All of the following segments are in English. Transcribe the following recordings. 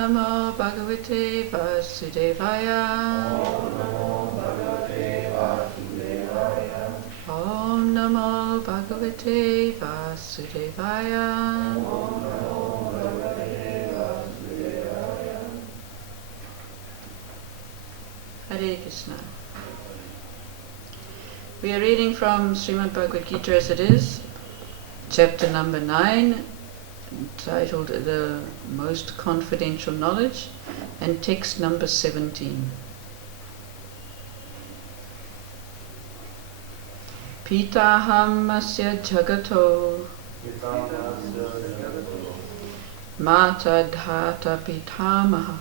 Namo Bhagavate Vasudevaya. Om Namo Bhagavate Vasudevaya. Hare Krishna. We are reading from Srimad Bhagavad Gita as it is, chapter number 9, titled The Most Confidential Knowledge, and text number 17. Pitaham asya jagato mata dhata pitamaha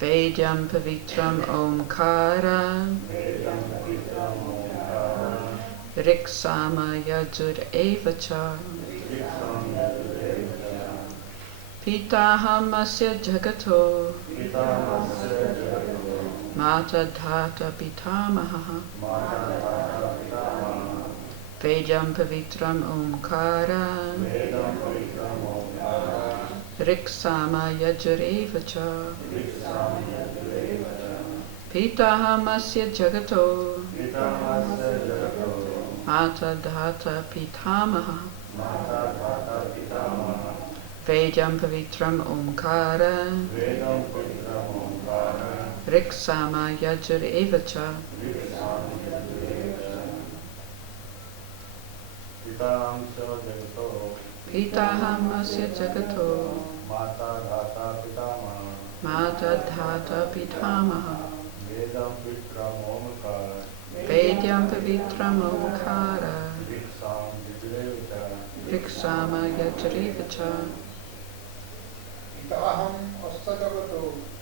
Vedyam pavitram omkara riksama yajur evacha. Pitaham asya jagato mata dhata pitamaha Vedyam pavitram omkara riksama yajur evacha. Pitaham asya jagato mata dhata pitamaha Vedyam pavitram omkara riksama yajur evacha. Pitaham asya jagato mata dhata pitamaha Vedyam pavitram omkara riksama yajurivacha.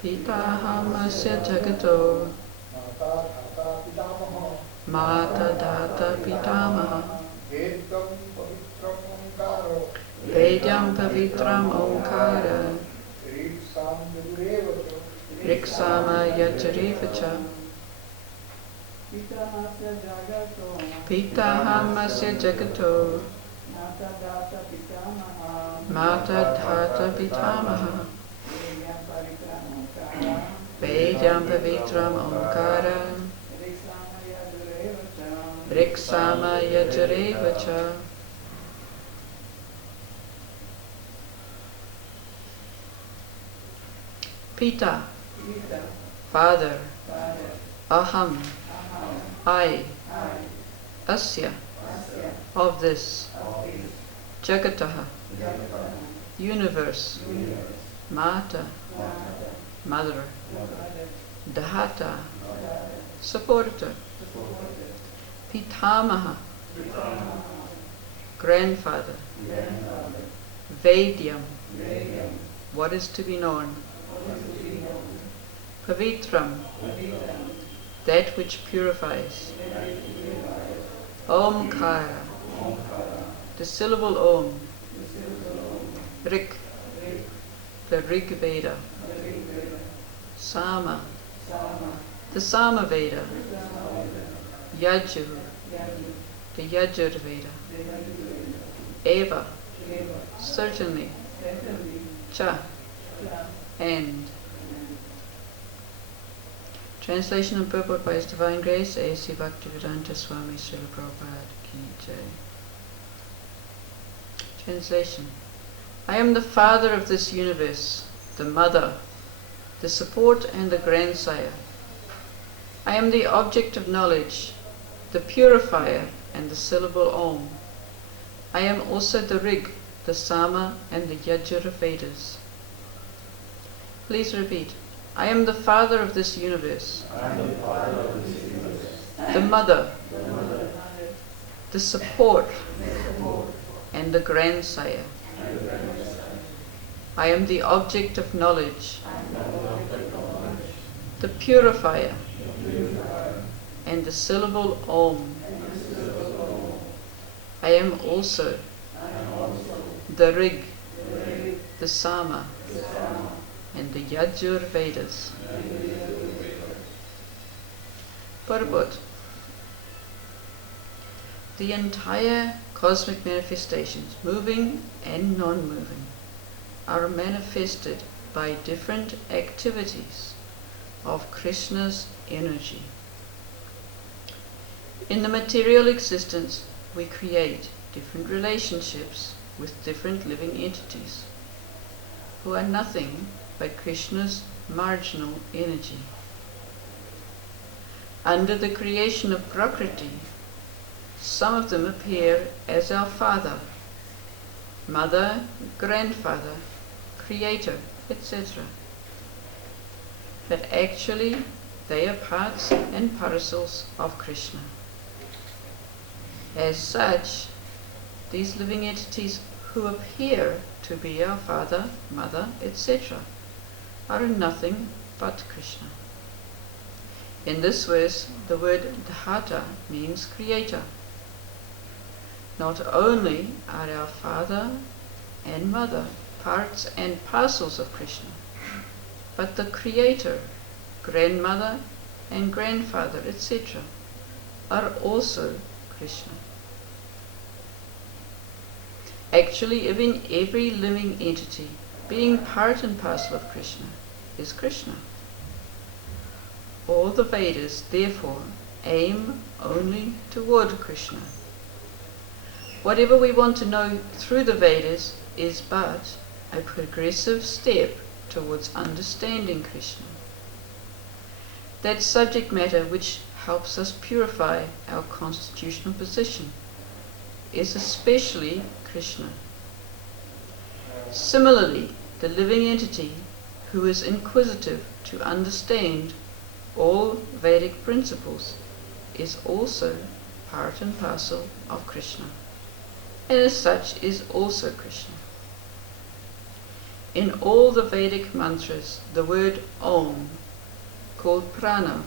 Pitaham asya jagato mata dhata pitamaha Vedyam pavitram omkara riksama yajurivacha. Pitaham asya jagato mata dhata pitamaha Vedyam pavitram omkara riksama yajurevacha. Pita, father. Aham, I. Asya, of this. Jagataha, universe. Mata, mother. Dhata, supporter. Pitamaha, grandfather. Vedyam, what is to be known. Pavitram, that which purifies. Omkara, the syllable Om. Rik, the Rig Veda. Sama, the Sama Veda. Yajur, the Yajur Veda. Eva, certainly. Cha, and. Translation and purport by His Divine Grace, A.C. Bhaktivedanta Swami Srila Prabhupada Ki Jai. Translation. I am the father of this universe, the mother, the support and the grandsire. I am the object of knowledge, the purifier and the syllable Om. I am also the Rig, the Sama and the Yajur Vedas. Please repeat. I am the father of this universe, the mother, the support, and the grandsire. I am the object of knowledge, the purifier, and the syllable Om. I am also the Rig, the Sama, and the Yajur Vedas. Purport. The entire cosmic manifestations, moving and non-moving, are manifested by different activities of Krishna's energy. In the material existence, we create different relationships with different living entities, who are nothing but Krishna's marginal energy. Under the creation of Prakriti, some of them appear as our father, mother, grandfather, creator, etc. But actually, they are parts and parcels of Krishna. As such, these living entities who appear to be our father, mother, etc., are nothing but Krishna. In this verse, the word dhata means creator. Not only are our father and mother parts and parcels of Krishna, but the creator, grandmother and grandfather, etc., are also Krishna. Actually, even every living entity, being part and parcel of Krishna, is Krishna. All the Vedas, therefore, aim only toward Krishna. Whatever we want to know through the Vedas is but a progressive step towards understanding Krishna. That subject matter which helps us purify our constitutional position is especially Krishna. Similarly, the living entity who is inquisitive to understand all Vedic principles is also part and parcel of Krishna, and as such is also Krishna. In all the Vedic mantras, the word Om, called Pranav,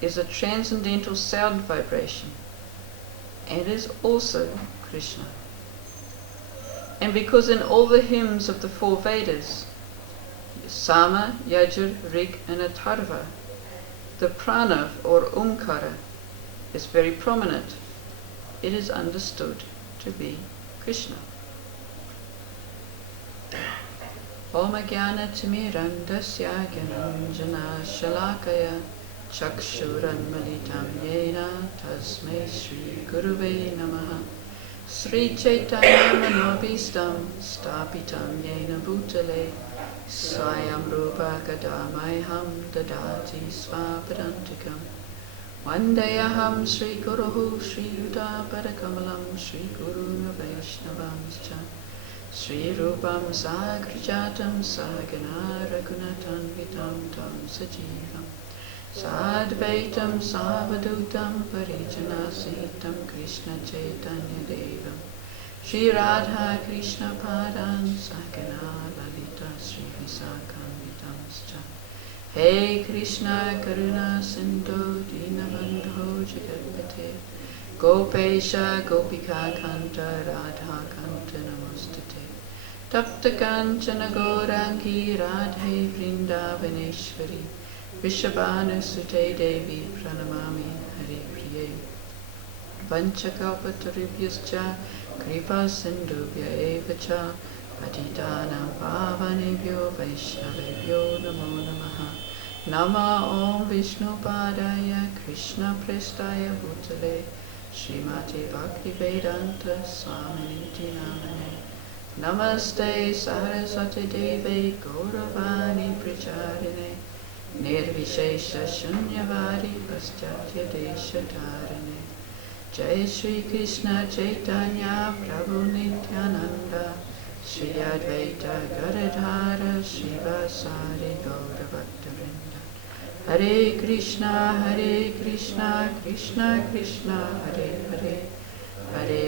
is a transcendental sound vibration and is also Krishna. And because in all the hymns of the four Vedas, Sama, Yajur, Rig and Atharva, the Pranav or Omkara is very prominent, it is understood to be Krishna. Om Jnana Timirandasya Gyananjana Shalakaya Chakshuran Malitam Yena Tasmai Shri Guruve Namaha Sri Chaitanya Manobhistam Stapitam Yena Bhutale Swayam Rupa Kadamaiham Dadati Svapadantikam Vandeyaham Sri Guruhu Sri Yuta Padakamalam Sri Guru Vaishnavamscha Sri Rupam Sagrijatam Sagana Raghunatan Vitam Tam Sajivam Sadvaitam Savadutam Parijana Sitam Krishna Chaitanya Devam Shri Radha Krishna Padan Sagana Lalita Sri Visakham Vitamscha Hey Krishna Karuna Sindhu Dinabandho Jagatpate Gopesha Gopika Kanta Radha Kanta Namastate Tapta Kanchana Gaurangi Radhe Vrindavaneshwari Vishabhanu Sute Devi Pranamami Hare Priye Vanchakalpatarubhyascha Kripa Sindhubhya Evacha Patitanam Pavanebhyo Vaishnavebhyo Namo Namaha Nama Om Vishnu Padaya Krishna Prestaya Bhutale Srimati Bhaktivedanta Swaminiti Namane Namaste Saraswati Devi Gauravani Pracharine Nirvishesha Shunyavadi Paschatya Desha Tarine Jai Shri Krishna Chaitanya Prabhu Nityananda Shri Advaita Gadadhara Srivasari Gaura Bhaktivinoda Hare Krishna Krishna Krishna Hare Hare Hare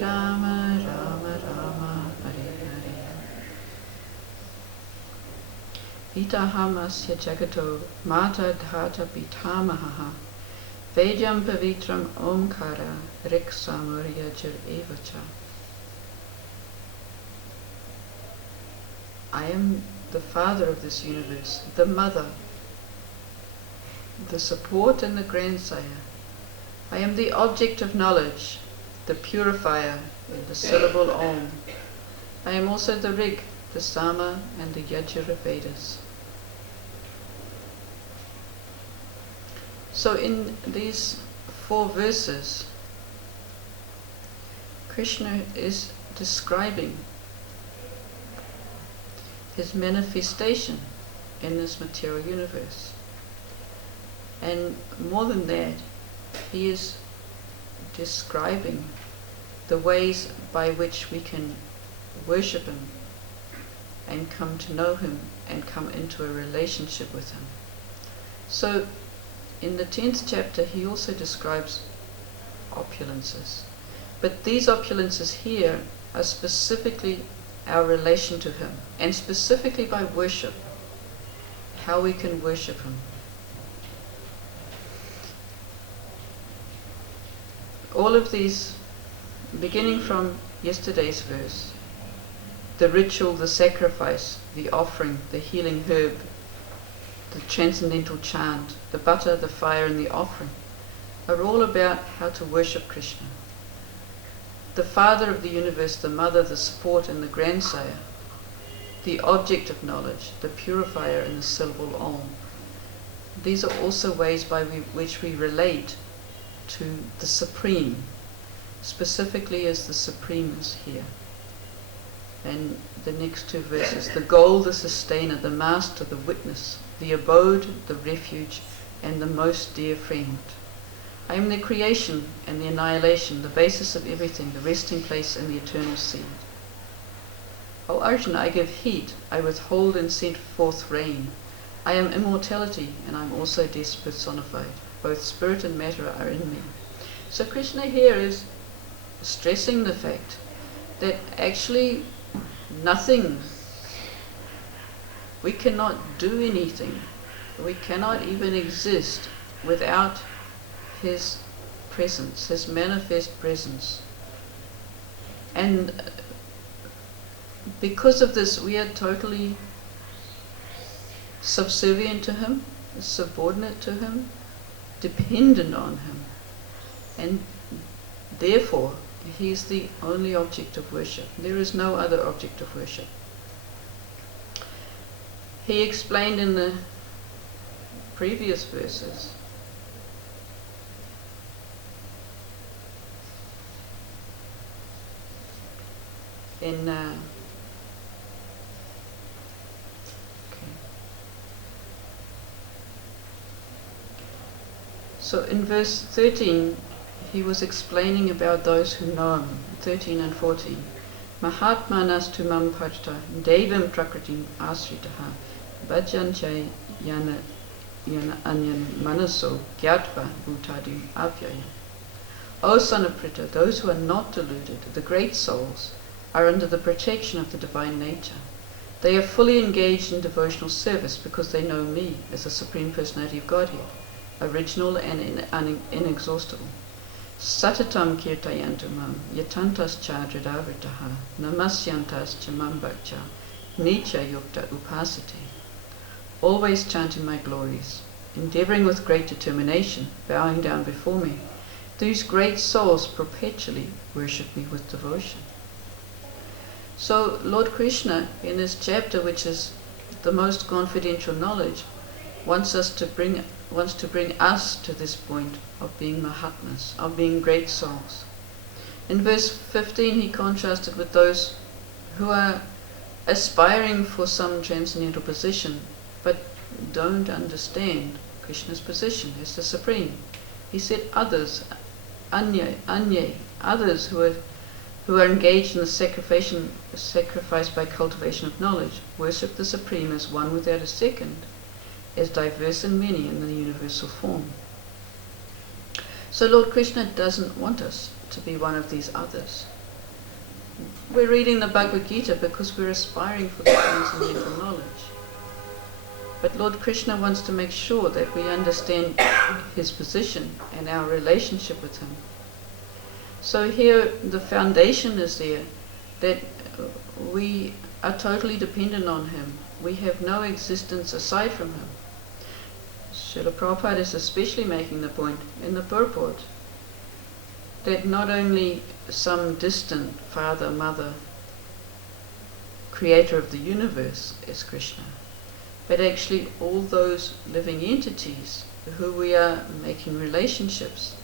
Rama Rama Rama Hare Hare Vitaham asya jagato mata dhata pitamaha Vedyam pavitram omkara riksamurya jir evacha. I am the father of this universe, the mother, the support and the grandsire. I am the object of knowledge, the purifier in the syllable Om. I am also the Rig, the Sama, and the Yajura Vedas. So in these 4 verses, Krishna is describing his manifestation in this material universe. And more than that, he is describing the ways by which we can worship him and come to know him and come into a relationship with him. So in the 10th chapter he also describes opulences. But these opulences here are specifically our relation to him, and specifically by worship, how we can worship him. All of these, beginning from yesterday's verse, the ritual, the sacrifice, the offering, the healing herb, the transcendental chant, the butter, the fire, and the offering, are all about how to worship Krishna. The Father of the universe, the Mother, the support, and the grandsire, the object of knowledge, the purifier, and the syllable Om. These are also ways by which we relate to the Supreme, specifically as the Supreme is here. And the next 2 verses, the goal, the sustainer, the master, the witness, the abode, the refuge, and the most dear friend. I am the creation and the annihilation, the basis of everything, the resting place and the eternal seed. O Arjuna, I give heat, I withhold and send forth rain. I am immortality, and I am also death personified. Both spirit and matter are in me. So Krishna here is stressing the fact that actually nothing, we cannot do anything, we cannot even exist without his presence, his manifest presence. And because of this, we are totally subservient to him, subordinate to him, dependent on him. And therefore, he is the only object of worship. There is no other object of worship. He explained in the previous verses So in verse 13, he was explaining about those who know him, 13 and 14. Mahatmanas tu mam parta, devam prakritim asritaha, bhajanchai yana anyan manaso gyatva bhutadim avyaya. O son of Pritha, those who are not deluded, the great souls, are under the protection of the divine nature. They are fully engaged in devotional service because they know me as the Supreme Personality of Godhead, original and inexhaustible. Satatam kirtayantu mam, yatantas chadridavritaha, namasyantas chamam bhakcha, nicha yukta upasite. Always chanting my glories, endeavouring with great determination, bowing down before me, these great souls perpetually worship me with devotion. So Lord Krishna, in this chapter, which is the most confidential knowledge, wants to bring us to this point of being Mahatmas, of being great souls. In verse 15 he contrasted with those who are aspiring for some transcendental position but don't understand Krishna's position as the Supreme. He said others, anye, others who are engaged in the sacrifice by cultivation of knowledge, worship the Supreme as one without a second, as diverse and many in the universal form. So Lord Krishna doesn't want us to be one of these others. We're reading the Bhagavad Gita because we're aspiring for the transcendental knowledge. But Lord Krishna wants to make sure that we understand his position and our relationship with him. So here the foundation is there, that we are totally dependent on him. We have no existence aside from him. Srila Prabhupada is especially making the point in the purport that not only some distant father, mother, creator of the universe is Krishna, but actually all those living entities who we are making relationships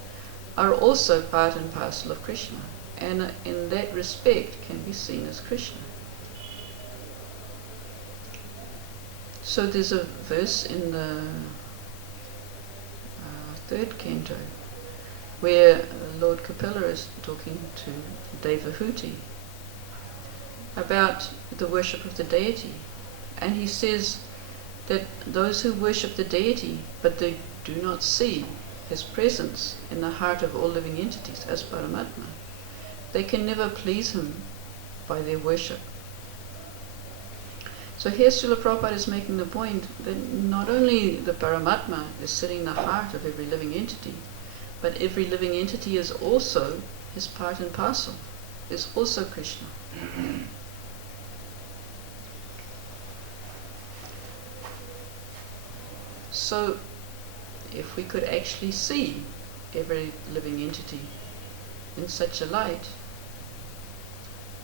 are also part and parcel of Krishna, and in that respect can be seen as Krishna. So there's a verse in the third canto where Lord Kapila is talking to Devahuti about the worship of the deity, and he says that those who worship the deity but they do not see his presence in the heart of all living entities as Paramatma, they can never please him by their worship. So here Srila Prabhupada is making the point that not only the Paramatma is sitting in the heart of every living entity, but every living entity is also his part and parcel, is also Krishna. So if we could actually see every living entity in such a light,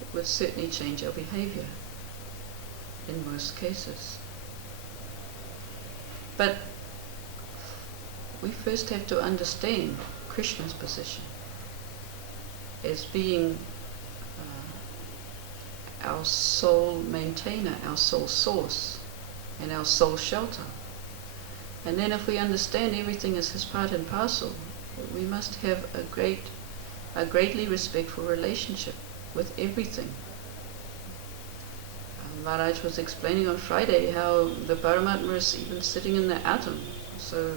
it would certainly change our behavior in most cases. But we first have to understand Krishna's position as being our soul maintainer, our soul source, and our soul shelter. And then if we understand everything as his part and parcel, we must have a greatly respectful relationship with everything. Maharaj was explaining on Friday how the Paramatma is even sitting in the atom. So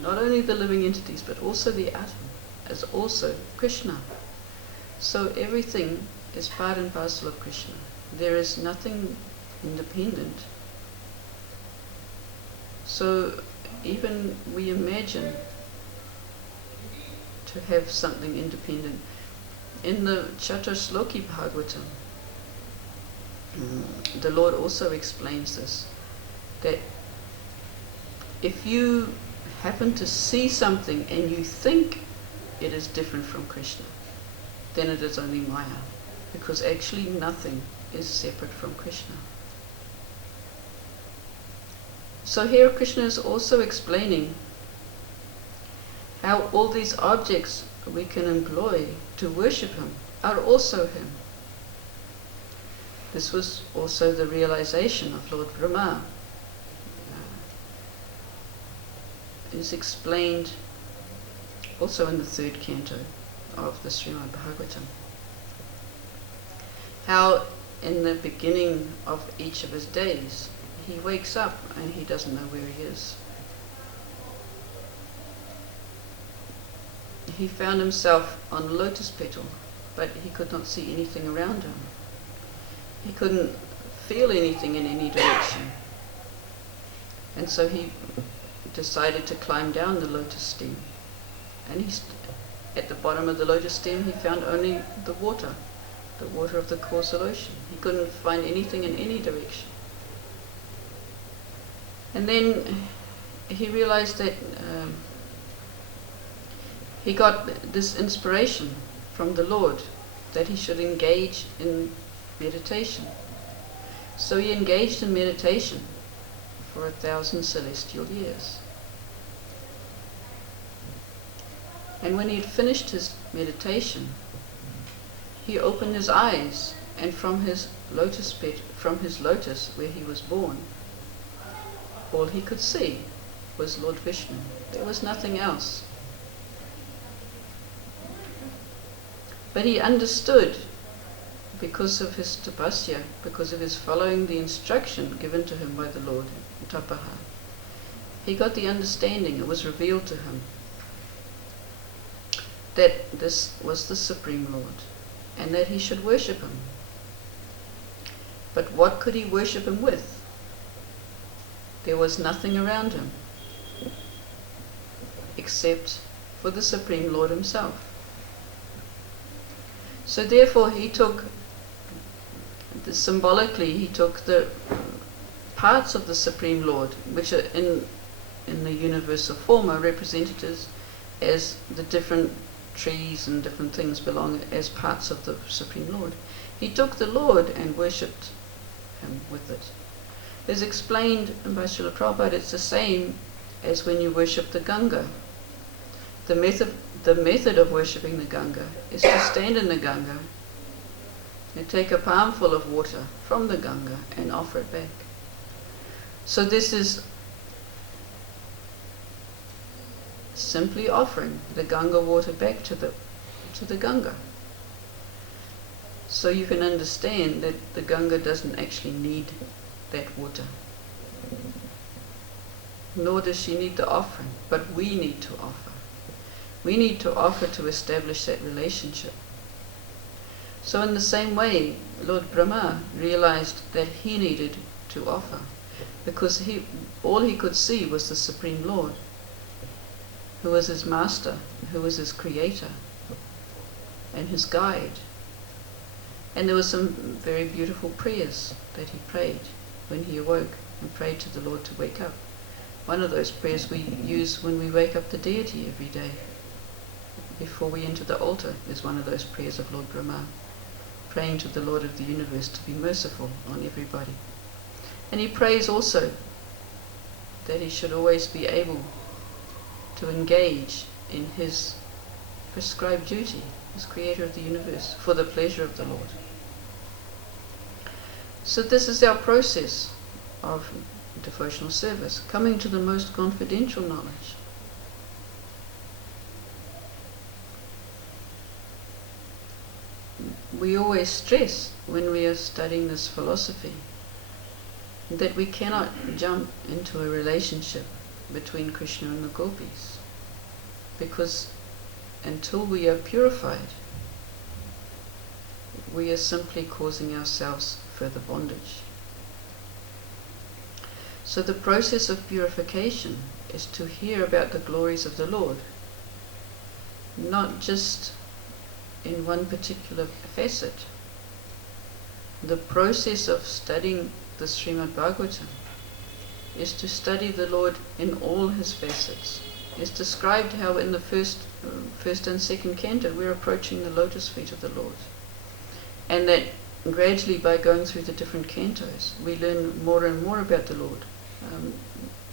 not only the living entities, but also the atom is also Krishna. So everything is part and parcel of Krishna. There is nothing independent. So even we imagine to have something independent. In the Chaturshloki Bhagavatam, the Lord also explains this, that if you happen to see something and you think it is different from Krishna, then it is only Maya, because actually nothing is separate from Krishna. So here Krishna is also explaining how all these objects we can employ to worship him are also him. This was also the realization of Lord Brahma. It is explained also in the third canto of the Srimad Bhagavatam, how in the beginning of each of his days he wakes up and he doesn't know where he is. He found himself on a lotus petal, but he could not see anything around him. He couldn't feel anything in any direction. And so he decided to climb down the lotus stem. And at the bottom of the lotus stem he found only the water of the causal ocean. He couldn't find anything in any direction. And then he realized that he got this inspiration from the Lord that he should engage in meditation. So he engaged in meditation for 1,000 celestial years. And when he had finished his meditation, he opened his eyes, and from his lotus where he was born, all he could see was Lord Vishnu. There was nothing else. But he understood, because of his tapasya, because of his following the instruction given to him by the Lord, tapaha, he got the understanding, it was revealed to him, that this was the Supreme Lord, and that he should worship him. But what could he worship him with? There was nothing around him, except for the Supreme Lord himself. So therefore he took, symbolically, he took the parts of the Supreme Lord, which are in the universal form, are represented as the different trees and different things belong as parts of the Supreme Lord. He took the Lord and worshipped him with it. As explained by Srila Prabhupada, it's the same as when you worship the Ganga. The method of worshipping the Ganga is to stand in the Ganga and take a palmful of water from the Ganga and offer it back. So this is simply offering the Ganga water back to the Ganga. So you can understand that the Ganga doesn't actually need that water. Nor does she need the offering, but we need to offer. We need to offer to establish that relationship. So in the same way, Lord Brahma realized that he needed to offer, because all he could see was the Supreme Lord, who was his master, who was his creator, and his guide. And there were some very beautiful prayers that he prayed when he awoke and prayed to the Lord to wake up. One of those prayers we use when we wake up the deity every day. Before we enter the altar is one of those prayers of Lord Brahma, praying to the Lord of the universe to be merciful on everybody. And he prays also that he should always be able to engage in his prescribed duty as creator of the universe for the pleasure of the Lord. So this is our process of devotional service, coming to the most confidential knowledge. We always stress when we are studying this philosophy that we cannot jump into a relationship between Krishna and the gopis, because until we are purified, we are simply causing ourselves further bondage. So the process of purification is to hear about the glories of the Lord, not just in one particular facet. The process of studying the Srimad Bhagavatam is to study the Lord in all his facets. It's described how in the first and second canto we're approaching the lotus feet of the Lord, and that gradually by going through the different cantos we learn more and more about the Lord.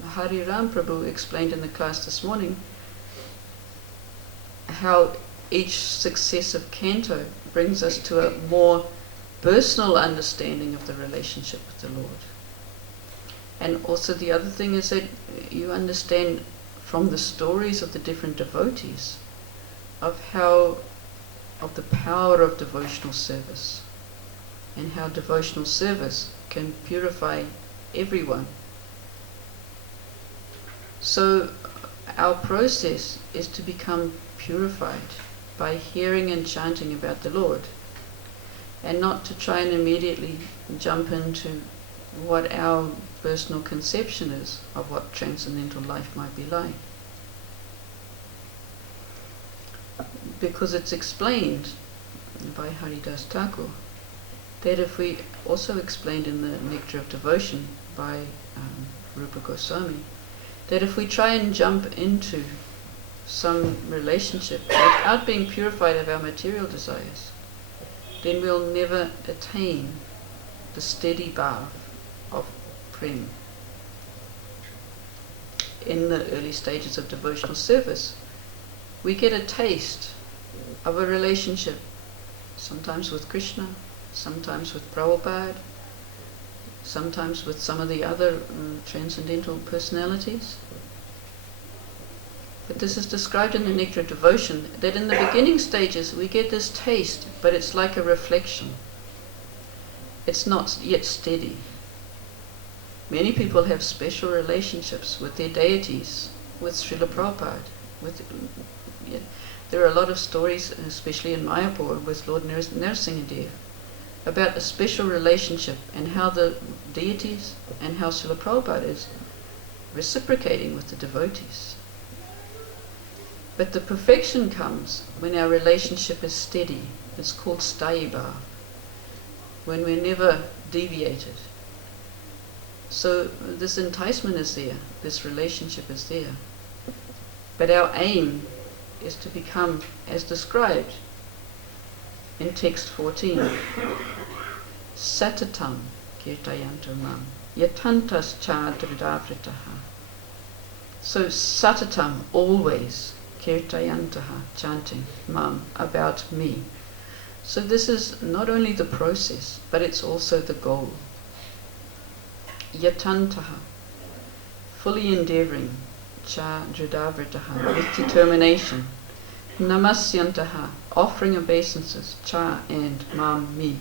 Hari Ram Prabhu explained in the class this morning how each successive canto brings us to a more personal understanding of the relationship with the Lord. And also the other thing is that you understand from the stories of the different devotees of the power of devotional service, and how devotional service can purify everyone. So our process is to become purified by hearing and chanting about the Lord, and not to try and immediately jump into what our personal conception is of what transcendental life might be like. Because it's explained by Haridas Thakur that if we, also explained in the Nectar of Devotion by Rupa Goswami, that if we try and jump into some relationship without being purified of our material desires, then we'll never attain the steady bhav of prem. In the early stages of devotional service, we get a taste of a relationship, sometimes with Krishna, sometimes with Prabhupada, sometimes with some of the other transcendental personalities. But this is described in the Nectar of Devotion, that in the beginning stages we get this taste, but it's like a reflection. It's not yet steady. Many people have special relationships with their deities, with Srila Prabhupada. There are a lot of stories, especially in Mayapur, with Lord Narasimhadev, about a special relationship and how the deities and how Srila Prabhupada is reciprocating with the devotees. But the perfection comes when our relationship is steady. It's called sthayi bhav, when we're never deviated. So this enticement is there, this relationship is there. But our aim is to become as described in text 14. Satatam kirtayanto mam yatantas chadridavritaha. So satatam, always, kirtayantaha, chanting, mam, about me. So this is not only the process, but it's also the goal. Yatantaha, fully endeavoring, cha dridavritaha, with determination. Namasyantaha, offering obeisances, cha and mam, me.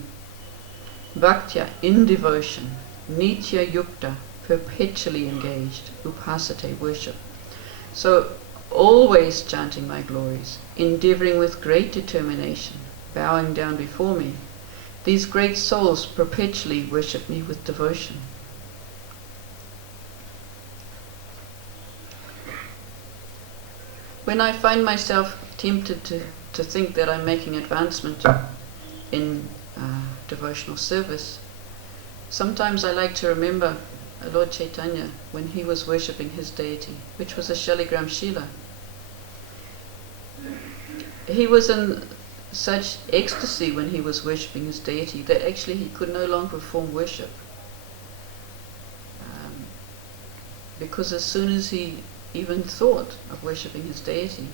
Bhaktya, in devotion. Nitya yukta, perpetually engaged. Upasate, worship. So always chanting my glories, endeavoring with great determination, bowing down before me. These great souls perpetually worship me with devotion. When I find myself tempted to think that I'm making advancement in devotional service, sometimes I like to remember Lord Chaitanya when he was worshipping his deity, which was a Shaligram Shila. He was in such ecstasy when he was worshipping his deity that actually he could no longer perform worship. Because as soon as he even thought of worshipping his deity,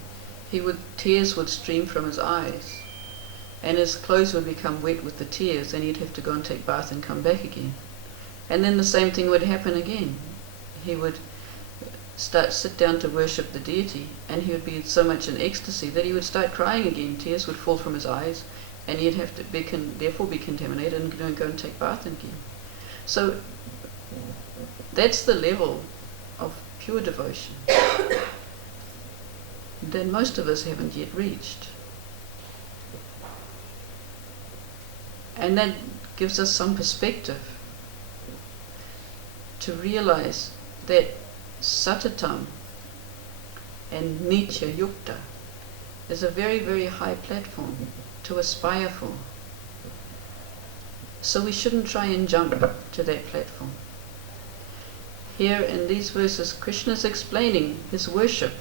tears would stream from his eyes, and his clothes would become wet with the tears, and he'd have to go and take bath and come back again. And then the same thing would happen again. He would sit down to worship the deity, and he would be so much in ecstasy that he would start crying again. Tears would fall from his eyes, and he'd have to therefore be contaminated and go and take bath again. So that's the level of pure devotion that most of us haven't yet reached. And that gives us some perspective to realize that satatam and nitya yukta is a very, very high platform to aspire for. So we shouldn't try and jump to that platform. Here in these verses, Krishna is explaining his worship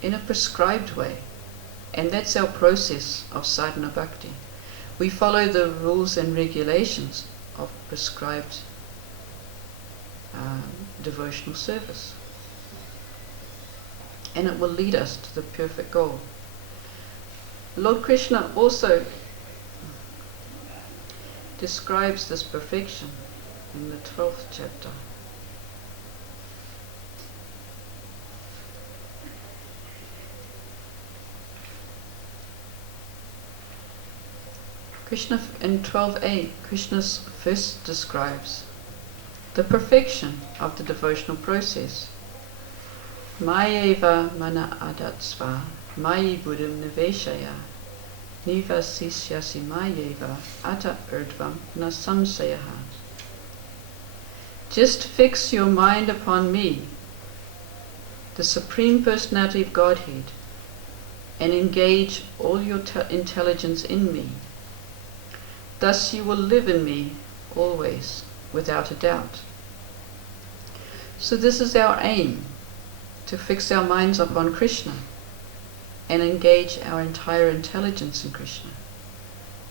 in a prescribed way. And that's our process of sadhana bhakti. We follow the rules and regulations of prescribed devotional service. And it will lead us to the perfect goal. Lord Krishna also describes this perfection in the 12th chapter. Krishna, in 12a, Krishna first describes the perfection of the devotional process. Mayeva mana adatsva, mayi buddham niveshaya, nivasisyasi mayeva ata urdvam na samsayaha. Just fix your mind upon me, the Supreme Personality of Godhead, and engage all your intelligence in me. Thus you will live in me always, without a doubt. So this is our aim, to fix our minds upon Krishna and engage our entire intelligence in Krishna.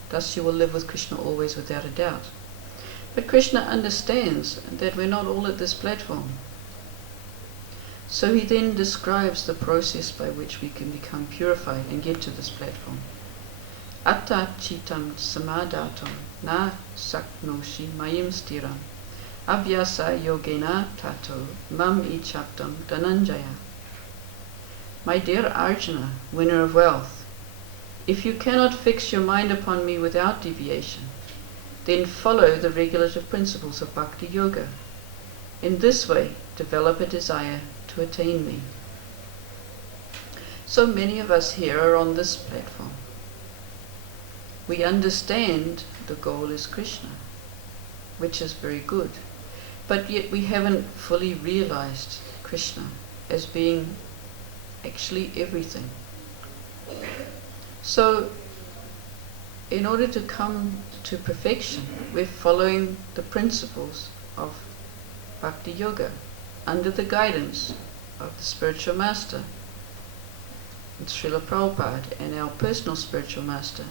Thus you will live with Krishna always, without a doubt. But Krishna understands that we're not all at this platform. So he then describes the process by which we can become purified and get to this platform. Atta chitam samadatam na saknoshi mayim stiram abhyasa yogena tato mam ichaptam dhananjaya. My dear Arjuna, winner of wealth, if you cannot fix your mind upon me without deviation, then follow the regulative principles of Bhakti Yoga. In this way, develop a desire to attain me. So many of us here are on this platform. We understand the goal is Krishna, which is very good, but yet we haven't fully realized Krishna as being actually everything. So, in order to come to perfection, we're following the principles of Bhakti Yoga under the guidance of the spiritual master, Srila Prabhupada, and our personal spiritual master.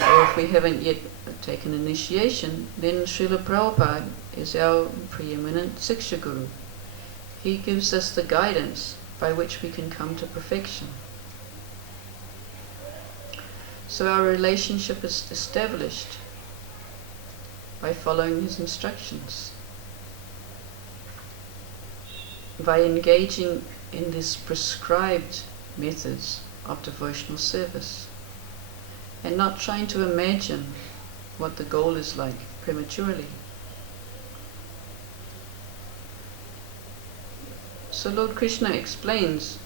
Or if we haven't yet taken initiation, then Srila Prabhupada is our preeminent Siksha Guru. He gives us the guidance by which we can come to perfection. So our relationship is established by following his instructions, by engaging in these prescribed methods of devotional service, and not trying to imagine what the goal is like prematurely. So Lord Krishna explains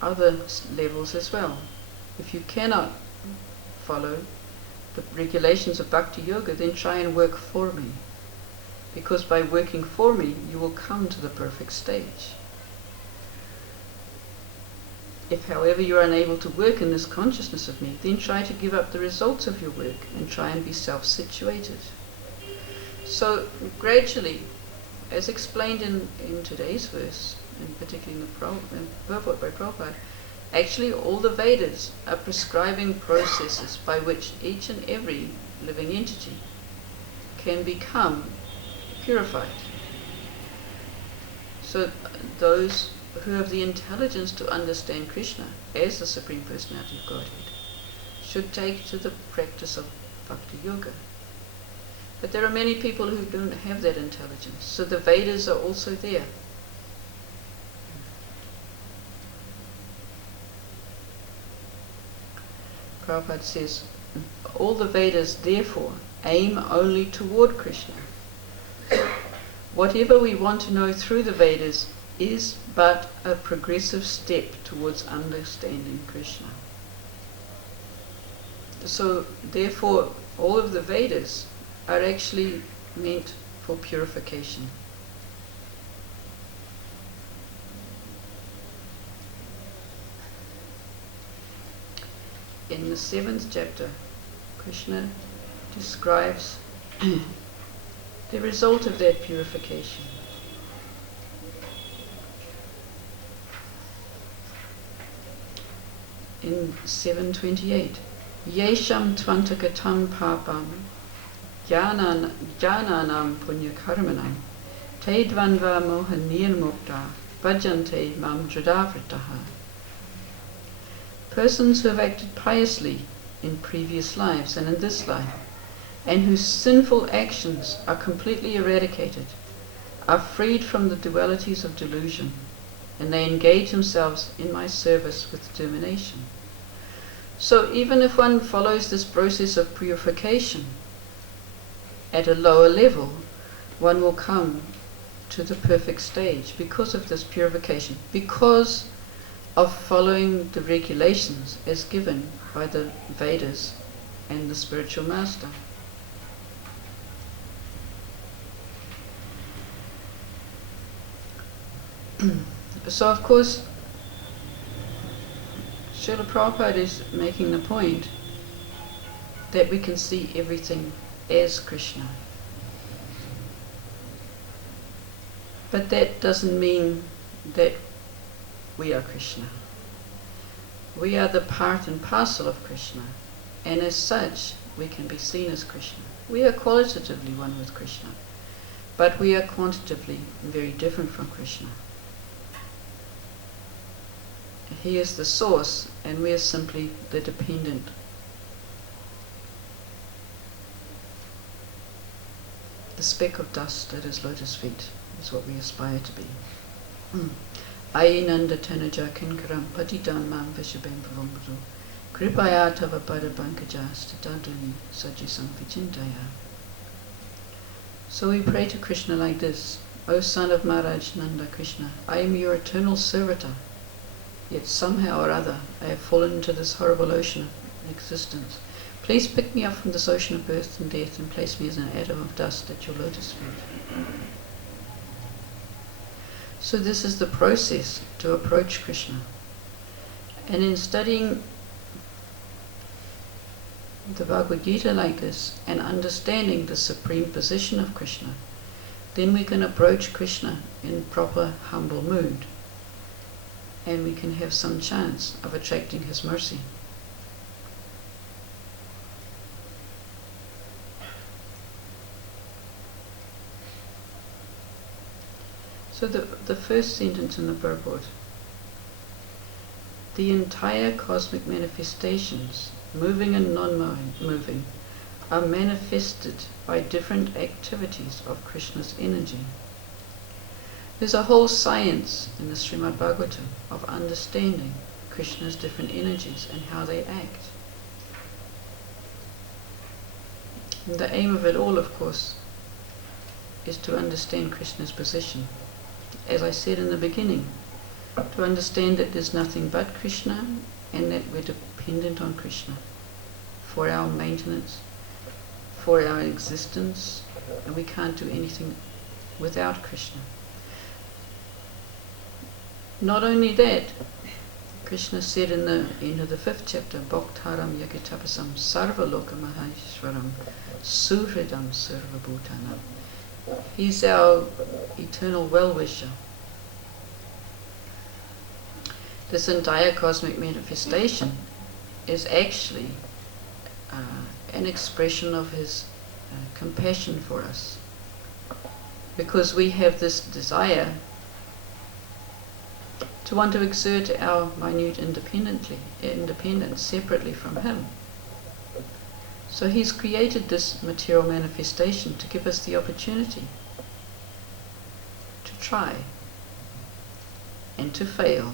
other levels as well. If you cannot follow the regulations of Bhakti Yoga, then try and work for me. Because by working for me, you will come to the perfect stage. If, however, you are unable to work in this consciousness of me, then try to give up the results of your work and try and be self-situated. So, gradually, as explained in today's verse, and particularly in the purport by Prabhupada, actually all the Vedas are prescribing processes by which each and every living entity can become purified. So those who have the intelligence to understand Krishna as the Supreme Personality of Godhead should take to the practice of Bhakti Yoga. But there are many people who don't have that intelligence, so the Vedas are also there. Prabhupada says, all the Vedas therefore aim only toward Krishna. Whatever we want to know through the Vedas is but a progressive step towards understanding Krishna. So therefore all of the Vedas are actually meant for purification. In the 7th chapter, Krishna describes the result of that purification. In 7:28, Yesham tvantakatam papam jnanam punyakarmanam te dvanva moha nirmukta bhajante mam dradavritaha. Persons who have acted piously in previous lives and in this life, and whose sinful actions are completely eradicated, are freed from the dualities of delusion, and they engage themselves in my service with determination. So even if one follows this process of purification at a lower level, one will come to the perfect stage because of this purification, because of following the regulations as given by the Vedas and the spiritual master. So of course, Srila Prabhupada is making the point that we can see everything as Krishna. But that doesn't mean that we are Krishna. We are the part and parcel of Krishna, and as such we can be seen as Krishna. We are qualitatively one with Krishna, but we are quantitatively very different from Krishna. He is the source, and we are simply the dependent. The speck of dust at his lotus feet is what we aspire to be. Ainanda tanaja kinkaram patitan mam vishabem pavambadu kripaya tava pada bankajas taduni sajisam vichintaya. So we pray to Krishna like this: O son of Maharaj Nanda Krishna, I am your eternal servitor, yet somehow or other I have fallen into this horrible ocean of existence. Please pick me up from this ocean of birth and death and place me as an atom of dust at your lotus feet. So this is the process to approach Krishna. And in studying the Bhagavad Gita like this and understanding the supreme position of Krishna, then we can approach Krishna in proper humble mood, and we can have some chance of attracting His mercy. So the first sentence in the purport: the entire cosmic manifestations, moving and non-moving, are manifested by different activities of Krishna's energy. There's a whole science in the Srimad Bhagavatam of understanding Krishna's different energies and how they act. And the aim of it all, of course, is to understand Krishna's position. As I said in the beginning, to understand that there's nothing but Krishna and that we're dependent on Krishna for our maintenance, for our existence, and we can't do anything without Krishna. Not only that, Krishna said in the end of the 5th chapter, Bhaktaram yakitapasam sarva loka maheshwaram suhridam sarva bhutanam. He's our eternal well-wisher. This entire cosmic manifestation is actually an expression of His compassion for us, because we have this desire to want to exert our minute independence separately from Him. So He's created this material manifestation to give us the opportunity to try and to fail.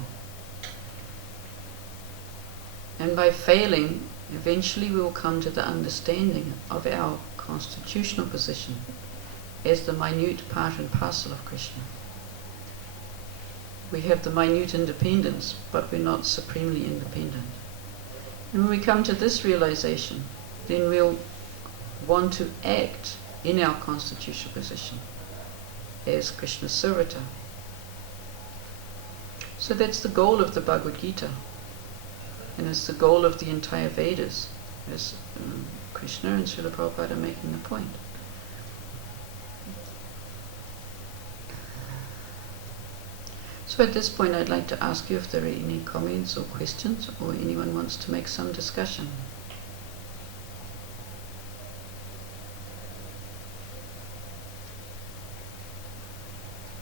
And by failing, eventually we will come to the understanding of our constitutional position as the minute part and parcel of Krishna. We have the minute independence, but we're not supremely independent. And when we come to this realization, then we'll want to act in our constitutional position as Krishna's servitor. So that's the goal of the Bhagavad Gita, and it's the goal of the entire Vedas, as Krishna and Srila Prabhupada are making the point. So at this point I'd like to ask you if there are any comments or questions, or anyone wants to make some discussion.